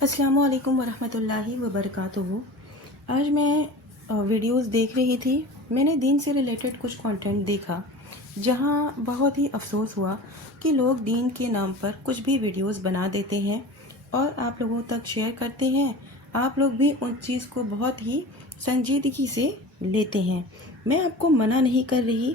السلام علیکم ورحمۃ اللہ وبرکاتہ۔ آج میں ویڈیوز دیکھ رہی تھی۔ میں نے دین سے ریلیٹڈ کچھ کانٹینٹ دیکھا جہاں بہت ہی افسوس ہوا کہ لوگ دین کے نام پر کچھ بھی ویڈیوز بنا دیتے ہیں اور آپ لوگوں تک شیئر کرتے ہیں۔ آپ لوگ بھی ان چیز کو بہت ہی سنجیدگی سے لیتے ہیں۔ میں آپ کو منع نہیں کر رہی،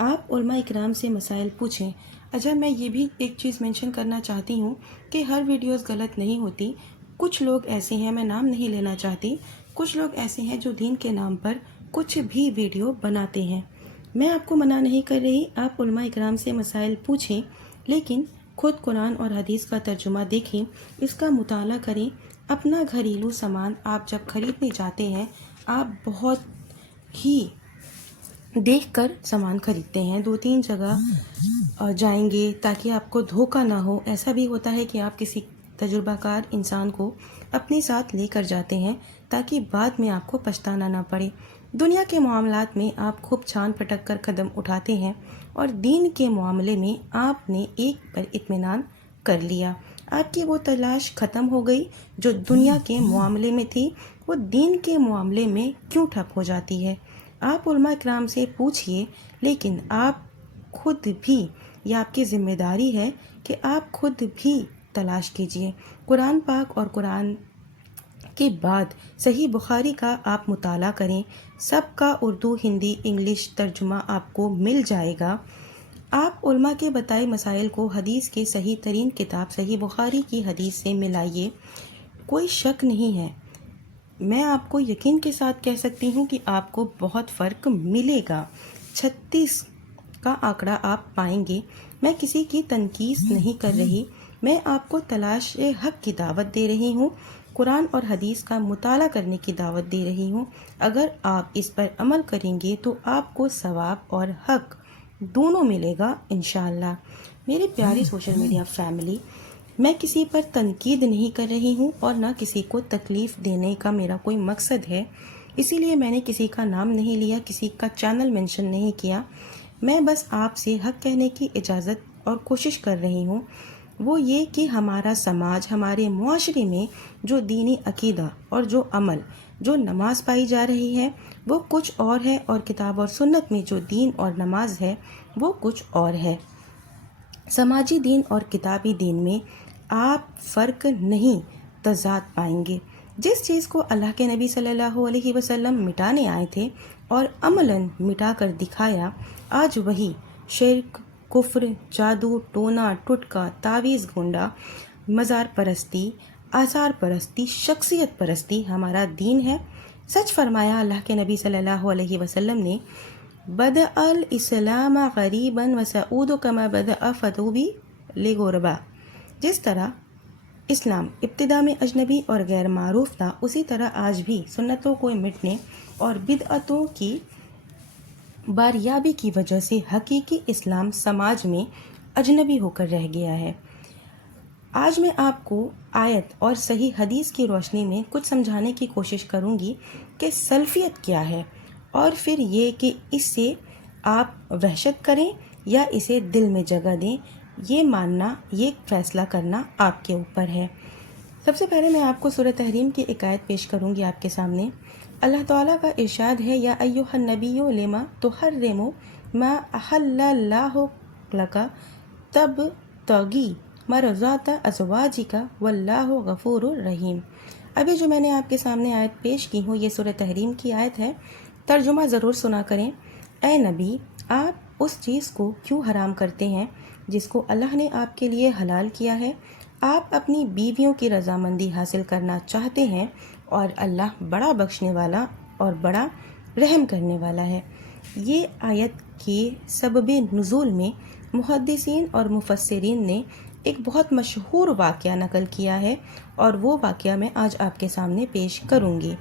آپ علماء اکرام سے مسائل پوچھیں۔ اچھا، میں یہ بھی ایک چیز مینشن کرنا چاہتی ہوں کہ ہر ویڈیوز غلط نہیں ہوتی۔ کچھ لوگ ایسے ہیں، میں نام نہیں لینا چاہتی، کچھ لوگ ایسے ہیں جو دین کے نام پر کچھ بھی ویڈیو بناتے ہیں۔ میں آپ کو منع نہیں کر رہی، آپ علماء اکرام سے مسائل پوچھیں، لیکن خود قرآن اور حدیث کا ترجمہ دیکھیں، اس کا مطالعہ کریں۔ اپنا گھریلو سامان آپ جب خریدنے جاتے ہیں، آپ بہت ہی دیکھ کر سامان خریدتے ہیں، 2-3 جگہ جائیں گے تاکہ آپ کو دھوکہ نہ ہو۔ ایسا بھی ہوتا ہے کہ آپ کسی تجربہ کار انسان کو اپنے ساتھ لے کر جاتے ہیں تاکہ بعد میں آپ کو پچھتانا نہ پڑے۔ دنیا کے معاملات میں آپ خوب چھان پٹک کر قدم اٹھاتے ہیں اور دین کے معاملے میں آپ نے ایک پر اطمینان کر لیا۔ آپ کی وہ تلاش ختم ہو گئی جو دنیا کے معاملے میں تھی، وہ دین کے معاملے میں کیوں ٹھپ ہو جاتی ہے؟ آپ علماء اکرام سے پوچھئے، لیکن آپ خود بھی، یہ آپ کی ذمہ داری ہے کہ آپ خود بھی تلاش کیجئے۔ قرآن پاک اور قرآن کے بعد صحیح بخاری کا آپ مطالعہ کریں، سب کا اردو، ہندی، انگلش ترجمہ آپ کو مل جائے گا۔ آپ علماء کے بتائے مسائل کو حدیث کے صحیح ترین کتاب صحیح بخاری کی حدیث سے ملائیے۔ کوئی شک نہیں ہے، میں آپ کو یقین کے ساتھ کہہ سکتی ہوں کہ آپ کو بہت فرق ملے گا۔ 36 کا آنکڑا آپ پائیں گے۔ میں کسی کی تنقید نہیں کر رہی، میں آپ کو تلاش حق کی دعوت دے رہی ہوں، قرآن اور حدیث کا مطالعہ کرنے کی دعوت دے رہی ہوں۔ اگر آپ اس پر عمل کریں گے تو آپ کو ثواب اور حق دونوں ملے گا انشاءاللہ۔ میری پیاری سوشل میڈیا فیملی، میں کسی پر تنقید نہیں کر رہی ہوں اور نہ کسی کو تکلیف دینے کا میرا کوئی مقصد ہے، اسی لیے میں نے کسی کا نام نہیں لیا، کسی کا چینل مینشن نہیں کیا۔ میں بس آپ سے حق کہنے کی اجازت اور کوشش کر رہی ہوں، وہ یہ کہ ہمارا سماج، ہمارے معاشرے میں جو دینی عقیدہ اور جو عمل، جو نماز پائی جا رہی ہے وہ کچھ اور ہے، اور کتاب اور سنت میں جو دین اور نماز ہے وہ کچھ اور ہے۔ سماجی دین اور کتابی دین میں آپ فرق نہیں، تضاد پائیں گے۔ جس چیز کو اللہ کے نبی صلی اللہ علیہ وسلم مٹانے آئے تھے اور عملاً مٹا کر دکھایا، آج وہی شرک، کفر، جادو، ٹونا ٹٹکا، تعویذ گونڈا، مزار پرستی، آثار پرستی، شخصیت پرستی ہمارا دین ہے۔ سچ فرمایا اللہ کے نبی صلی اللہ علیہ وسلم نے، بدأ الاسلام غریبا وسعود کما بدأ فتوبی لغربا۔ جس طرح اسلام ابتدا میں اجنبی اور غیر معروف تھا، اسی طرح آج بھی سنتوں کو مٹنے اور بدعتوں کی باریابی کی وجہ سے حقیقی اسلام سماج میں اجنبی ہو کر رہ گیا ہے۔ آج میں آپ کو آیت اور صحیح حدیث کی روشنی میں کچھ سمجھانے کی کوشش کروں گی کہ سلفیت کیا ہے، اور پھر یہ کہ اس سے آپ وحشت کریں یا اسے دل میں جگہ دیں، یہ ماننا، یہ فیصلہ کرنا آپ کے اوپر ہے۔ سب سے پہلے میں آپ کو سورہ تحریم کی ایک آیت پیش کروں گی آپ کے سامنے۔ اللہ تعالیٰ کا ارشاد ہے، یا ایھا النبی لما تحرم ما احل اللہ لک تبتغی مرضات ازواجک واللہ غفور رحیم۔ ابھی جو میں نے آپ کے سامنے آیت پیش کی ہوں، یہ سورہ تحریم کی آیت ہے، ترجمہ ضرور سنا کریں۔ اے نبی، آپ اس چیز کو کیوں حرام کرتے ہیں جس کو اللہ نے آپ کے لیے حلال کیا ہے؟ آپ اپنی بیویوں کی رضامندی حاصل کرنا چاہتے ہیں، اور اللہ بڑا بخشنے والا اور بڑا رحم کرنے والا ہے۔ یہ آیت کے سبب نزول میں محدثین اور مفسرین نے ایک بہت مشہور واقعہ نقل کیا ہے، اور وہ واقعہ میں آج آپ کے سامنے پیش کروں گی۔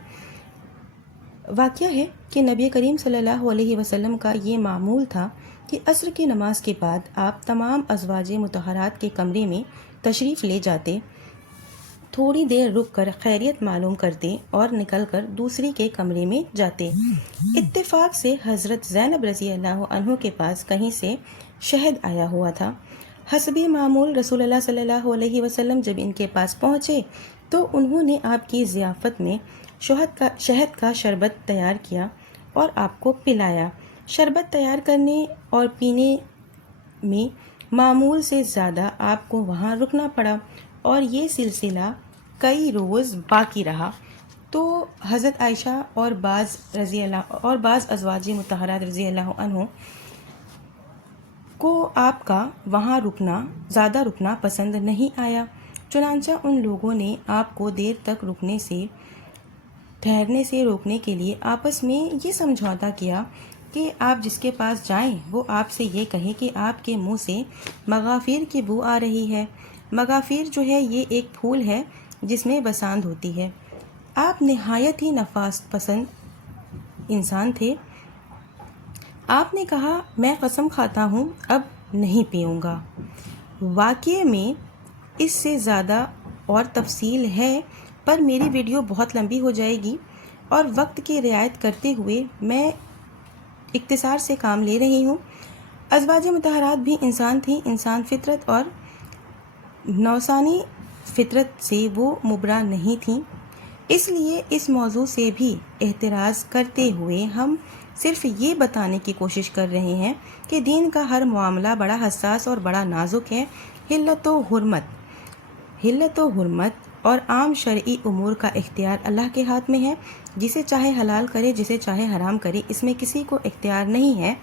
واقعہ ہے کہ نبی کریم صلی اللہ علیہ وسلم کا یہ معمول تھا کہ عصر کی نماز کے بعد آپ تمام ازواج مطہرات کے کمرے میں تشریف لے جاتے، تھوڑی دیر رک کر خیریت معلوم کرتے اور نکل کر دوسری کے کمرے میں جاتے۔ اتفاق سے حضرت زینب رضی اللہ عنہ کے پاس کہیں سے شہد آیا ہوا تھا۔ حسب معمول رسول اللہ صلی اللہ علیہ وسلم جب ان کے پاس پہنچے تو انہوں نے آپ کی ضیافت میں شہد کا شربت تیار کیا اور آپ کو پلایا۔ شربت تیار کرنے اور پینے میں معمول سے زیادہ آپ کو وہاں رکنا پڑا اور یہ سلسلہ کئی روز باقی رہا۔ تو حضرت عائشہ اور بعض ازواج مطہرات رضی اللہ عنہ کو آپ کا وہاں زیادہ رکنا پسند نہیں آیا، چنانچہ ان لوگوں نے آپ کو دیر تک ٹھہرنے سے روکنے کے لیے آپس میں یہ سمجھوتا کیا کہ آپ جس کے پاس جائیں وہ آپ سے یہ کہے کہ آپ کے منہ سے مغافیر کی بو آ رہی ہے۔ مغافیر جو ہے یہ ایک پھول ہے جس میں بساند ہوتی ہے۔ آپ نہایت ہی نفاست پسند انسان تھے۔ آپ نے کہا میں قسم کھاتا ہوں اب نہیں پیوں گا۔ واقعے میں اس سے زیادہ اور تفصیل ہے پر میری ویڈیو بہت لمبی ہو جائے گی اور وقت کی رعایت کرتے ہوئے میں اختصار سے کام لے رہی ہوں۔ ازواج مطہرات بھی انسان تھیں، انسان فطرت اور نوسانی فطرت سے وہ مبرا نہیں تھیں، اس لیے اس موضوع سے بھی احتراز کرتے ہوئے ہم صرف یہ بتانے کی کوشش کر رہے ہیں کہ دین کا ہر معاملہ بڑا حساس اور بڑا نازک ہے۔ حلت و حرمت اور عام شرعی امور کا اختیار اللہ کے ہاتھ میں ہے، جسے چاہے حلال کرے جسے چاہے حرام کرے، اس میں کسی کو اختیار نہیں ہے۔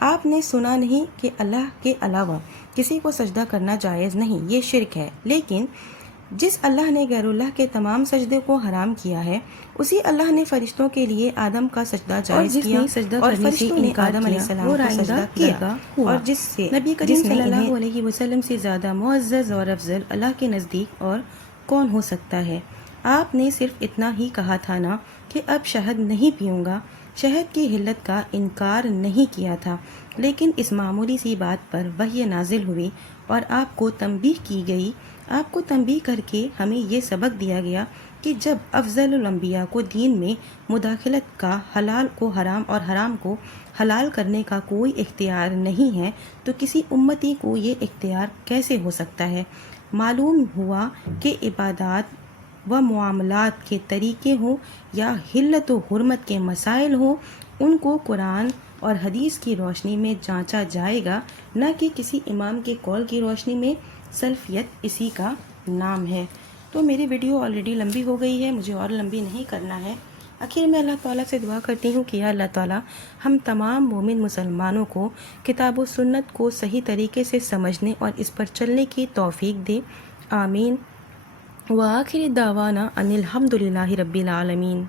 آپ نے سنا نہیں کہ اللہ کے علاوہ کسی کو سجدہ کرنا جائز نہیں، یہ شرک ہے، لیکن جس اللہ نے غیر اللہ کے تمام سجدے کو حرام کیا ہے اسی اللہ نے فرشتوں کے لیے آدم کا سجدہ جائز کیا اور فرشتوں نے آدم علیہ السلام کو سجدہ کیا، اور جس سے نبی کریم صلی اللہ علیہ وسلم سے زیادہ معزز اور افضل اللہ کے نزدیک اور کون ہو سکتا ہے۔ آپ نے صرف اتنا ہی کہا تھا نا کہ اب شہد نہیں پیوں گا، شہد کی حلت کا انکار نہیں کیا تھا، لیکن اس معمولی سی بات پر وحی نازل ہوئی اور آپ کو تنبیہ کی گئی۔ آپ کو تنبیہ کر کے ہمیں یہ سبق دیا گیا کہ جب افضل الانبیاء کو دین میں مداخلت کا، حلال کو حرام اور حرام کو حلال کرنے کا کوئی اختیار نہیں ہے تو کسی امتی کو یہ اختیار کیسے ہو سکتا ہے؟ معلوم ہوا کہ عبادات و معاملات کے طریقے ہوں یا حلت و حرمت کے مسائل ہوں، ان کو قرآن اور حدیث کی روشنی میں جانچا جائے گا، نہ کہ کسی امام کے قول کی روشنی میں۔ سلفیت اسی کا نام ہے۔ تو میری ویڈیو آلریڈی لمبی ہو گئی ہے، مجھے اور لمبی نہیں کرنا ہے۔ آخر میں اللہ تعالیٰ سے دعا کرتی ہوں کہ یا اللہ تعالیٰ ہم تمام مومن مسلمانوں کو کتاب و سنت کو صحیح طریقے سے سمجھنے اور اس پر چلنے کی توفیق دے، آمین۔ وآخر دعوانا ان الحمد للہ رب العالمین۔